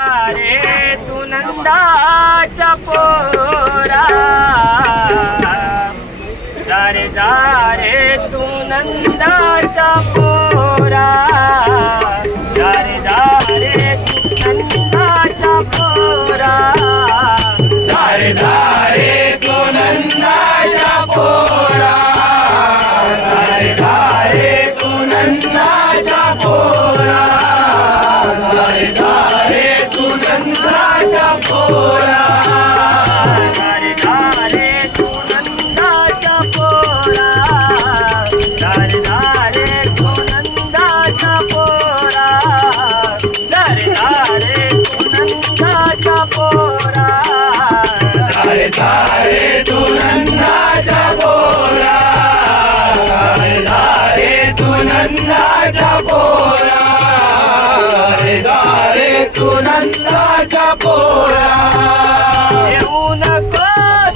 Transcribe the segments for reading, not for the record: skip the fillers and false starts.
अरे तू नंदाचा पोरा जा रे तू नंदाचा पोरा जा रे तू नंदाचा पोरा जा रे तू नंदाचा पोरा जा रे तू नंदाचा पोरा जा रे तू नंदाचा पोरा रे तू नंदाचा पोरा रे तू नंदाचा पोरा रे तू नंदाचा पोरा येऊ नको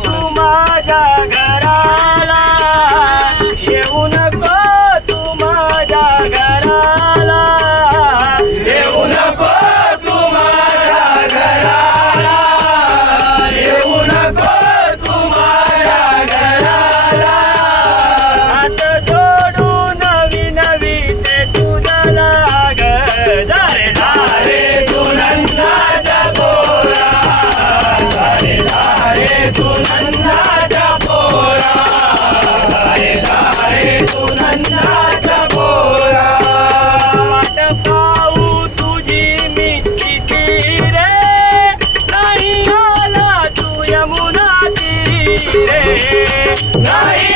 तू माझ्या घराला येऊ नको तू माझ्या घराला येऊ नको तू माझ्या घराला येऊ नको तू माझ्या घराला हात जोडून नवी ते तुझ्या लाग जा रे तू नंदाचा पोरा रे तू नंदाचा पोरा रे तू नंदाचा पोरा वाट पाहू तुझी मी किती रे नाही आला तू यमुना तीरे नाही